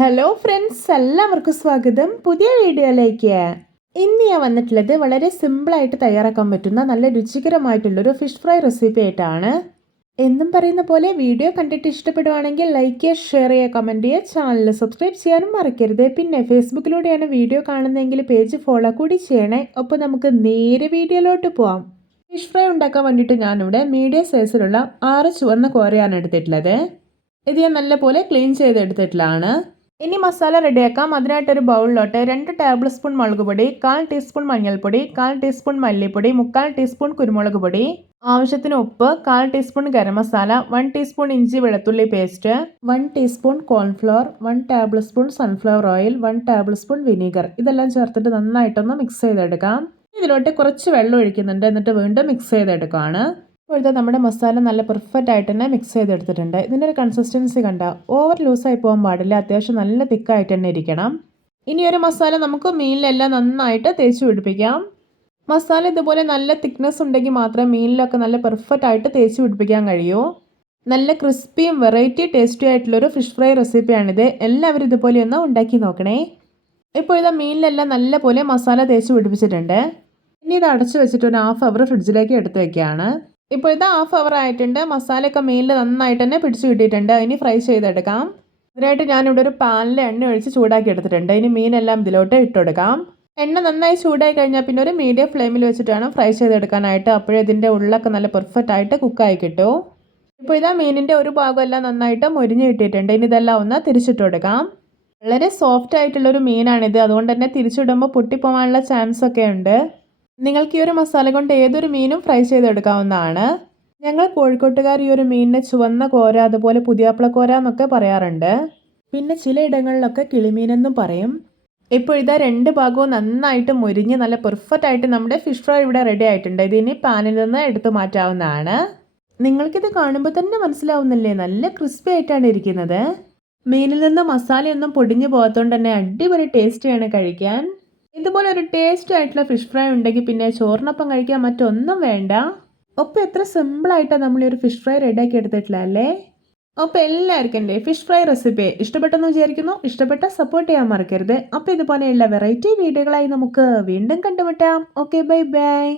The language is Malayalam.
ഹലോ ഫ്രണ്ട്സ് എല്ലാവർക്കും സ്വാഗതം. പുതിയ വീഡിയോയിലേക്ക്. ഇന്ന് ഞാൻ വന്നിട്ടുള്ളത് വളരെ സിമ്പിളായിട്ട് തയ്യാറാക്കാൻ പറ്റുന്ന നല്ല രുചികരമായിട്ടുള്ളൊരു ഫിഷ് ഫ്രൈ റെസിപ്പി ആയിട്ടാണ്. എന്നും പറയുന്ന പോലെ വീഡിയോ കണ്ടിട്ട് ഇഷ്ടപ്പെടുവാണെങ്കിൽ ലൈക്ക് ചെയ്യുക ഷെയർ ചെയ്യുക കമന്റ് ചെയ്യുക. ചാനൽ സബ്സ്ക്രൈബ് ചെയ്യാനും മറക്കരുത്. പിന്നെ ഫേസ്ബുക്കിലൂടെയാണ് വീഡിയോ കാണുന്നതെങ്കിൽ പേജ് ഫോളോ കൂടി ചെയ്യണേ. അപ്പോൾ നമുക്ക് നേരെ വീഡിയോയിലോട്ട് പോവാം. ഫിഷ് ഫ്രൈ ഉണ്ടാക്കാൻ വേണ്ടിയിട്ട് ഞാനിവിടെ മീഡിയം സൈസിലുള്ള ആറ് ചുവന്ന കോരയാണ് എടുത്തിട്ടുള്ളത്. ഇത് ഞാൻ നല്ലപോലെ ക്ലീൻ ചെയ്തെടുത്തിട്ടുള്ളതാണ്. ഇനി മസാല റെഡിയാക്കാം. അതിനായിട്ടൊരു ബൗളിലോട്ട് രണ്ട് ടേബിൾ സ്പൂൺ മുളക് പൊടി കാൽ ടീസ്പൂൺ മഞ്ഞൾപ്പൊടി കാൽ ടീസ്പൂൺ മല്ലിപ്പൊടി മുക്കാൽ ടീസ്പൂൺ കുരുമുളക് പൊടി. ആവശ്യത്തിന് ഉപ്പ് കാൽ teaspoon garam masala one teaspoon ഇഞ്ചി വെളുത്തുള്ളി paste one teaspoon cornflour one tablespoon sunflower oil one tablespoon vinegar ഇതെല്ലാം ചേർത്തിട്ട് നന്നായിട്ടൊന്ന് മിക്സ് ചെയ്തെടുക്കാം. ഇതിലോട്ട് കുറച്ച് വെള്ളം ഒഴിക്കുന്നുണ്ട്. എന്നിട്ട് വീണ്ടും മിക്സ് ചെയ്തെടുക്കുകയാണ് ഇപ്പോഴത്തെ നമ്മുടെ മസാല നല്ല പെർഫെക്റ്റ് ആയിട്ട് തന്നെ മിക്സ് ചെയ്തെടുത്തിട്ടുണ്ട്. ഇതിന്റെ ഒരു കൺസിസ്റ്റൻസി കണ്ട ഓവർ ലൂസായി പോകാൻ പാടില്ല. അത്യാവശ്യം നല്ല തിക്കായിട്ട് തന്നെ ഇരിക്കണം. ഇനി ഒരു മസാല നമുക്ക് മീനിലെല്ലാം നന്നായിട്ട് തേച്ച് പിടിപ്പിക്കാം. മസാല ഇതുപോലെ നല്ല തിക്നെസ് ഉണ്ടെങ്കിൽ മാത്രമേ മീനിലൊക്കെ നല്ല പെർഫെക്റ്റ് ആയിട്ട് തേച്ച് പിടിപ്പിക്കാൻ കഴിയൂ. നല്ല ക്രിസ്പിയും വെറൈറ്റി ടേസ്റ്റി ആയിട്ടുള്ളൊരു ഫിഷ് ഫ്രൈ റെസിപ്പിയാണിത് എല്ലാവരും ഇതുപോലെ ഒന്ന് ഉണ്ടാക്കി നോക്കണേ. ഇപ്പോൾ ഇതാ മീനിലെല്ലാം നല്ല പോലെ മസാല തേച്ച് പിടിപ്പിച്ചിട്ടുണ്ട്. ഇനി ഇത് അടച്ചു വെച്ചിട്ട് ഒരു ഹാഫ് അവർ ഫ്രിഡ്ജിലേക്ക് എടുത്ത് വെക്കുകയാണ്. ഇപ്പോൾ ഇത് ഹാഫ് അവർ ആയിട്ടുണ്ട്. മസാലയൊക്കെ മീനിൽ നന്നായിട്ട് തന്നെ പിടിച്ചു കിട്ടിയിട്ടുണ്ട്. ഇനി ഫ്രൈ ചെയ്തെടുക്കാം. ഇതിനായിട്ട് ഞാനിവിടെ ഒരു പാനിൽ എണ്ണ ഒഴിച്ച് ചൂടാക്കി എടുത്തിട്ടുണ്ട്. ഇനി മീനെല്ലാം ഇതിലോട്ട് ഇട്ടുകൊടുക്കാം എണ്ണ നന്നായി ചൂടായി കഴിഞ്ഞാൽ പിന്നെ ഒരു മീഡിയം ഫ്ലെയിമിൽ വെച്ചിട്ട് വേണം ഫ്രൈ ചെയ്തെടുക്കാനായിട്ട്. അപ്പോഴേ ഇതിന്റെ ഉള്ളൊക്കെ നല്ല പെർഫെക്റ്റ് ആയിട്ട് കുക്കായി കിട്ടും. ഇപ്പോൾ ഇതാ മീനിന്റെ ഒരു ഭാഗമെല്ലാം നന്നായിട്ട് മുരിഞ്ഞ് കിട്ടിയിട്ടുണ്ട്. ഇനി ഇതെല്ലാം ഒന്ന് തിരിച്ചിട്ട് കൊടുക്കാം വളരെ സോഫ്റ്റ് ആയിട്ടുള്ളൊരു മീനാണിത്. അതുകൊണ്ട് തന്നെ തിരിച്ചിടുമ്പോൾ പൊട്ടിപ്പോവാനുള്ള ചാൻസ് ഒക്കെ ഉണ്ട്. നിങ്ങൾക്ക് ഈ ഒരു മസാല കൊണ്ട് ഏതൊരു മീനും ഫ്രൈ ചെയ്തെടുക്കാവുന്നതാണ്. ഞങ്ങൾ കോഴിക്കോട്ടുകാർ ഈ ഒരു മീനിനെ ചുവന്ന കോര അതുപോലെ പുതിയാപ്പിളക്കോര എന്നൊക്കെ പറയാറുണ്ട്. പിന്നെ ചിലയിടങ്ങളിലൊക്കെ കിളിമീനെന്നും പറയും. ഇപ്പോൾ ഇതാ രണ്ട് ഭാഗവും നന്നായിട്ട് മുരിഞ്ഞ് നല്ല പെർഫെക്റ്റ് ആയിട്ട് നമ്മുടെ ഫിഷ് ഫ്രൈ ഇവിടെ റെഡി ആയിട്ടുണ്ട്. ഇതിനി പാനിൽ നിന്ന് എടുത്തു മാറ്റാവുന്നതാണ്. നിങ്ങൾക്കിത് കാണുമ്പോൾ തന്നെ മനസ്സിലാവുന്നില്ലേ? നല്ല ക്രിസ്പി ആയിട്ടാണ് ഇരിക്കുന്നത്. മീനിൽ നിന്ന് മസാലയൊന്നും പൊടിഞ്ഞു പോകാത്തതുകൊണ്ട് തന്നെ അടിപൊളി ടേസ്റ്റിയാണ് കഴിക്കാൻ. ഇതുപോലെ ഒരു ടേസ്റ്റ് ആയിട്ടുള്ള ഫിഷ് ഫ്രൈ ഉണ്ടെങ്കിൽ പിന്നെ ചോറിനൊപ്പം കഴിക്കാൻ മറ്റൊന്നും വേണ്ട. ഒപ്പം എത്ര സിമ്പിളായിട്ടാണ് നമ്മൾ ഈ ഒരു ഫിഷ് ഫ്രൈ റെഡിയാക്കി എടുത്തിട്ടില്ല അല്ലേ? അപ്പോൾ എല്ലാവർക്കും എന്റെ ഫിഷ് ഫ്രൈ റെസിപ്പി ഇഷ്ടപ്പെട്ടെന്ന് വിചാരിക്കുന്നു. ഇഷ്ടപ്പെട്ട സപ്പോർട്ട് ചെയ്യാൻ മറക്കരുത്. അപ്പോൾ ഇതുപോലെയുള്ള വെറൈറ്റി വീഡിയോകളായി നമുക്ക് വീണ്ടും കണ്ടുമുട്ടാം. Okay bye bye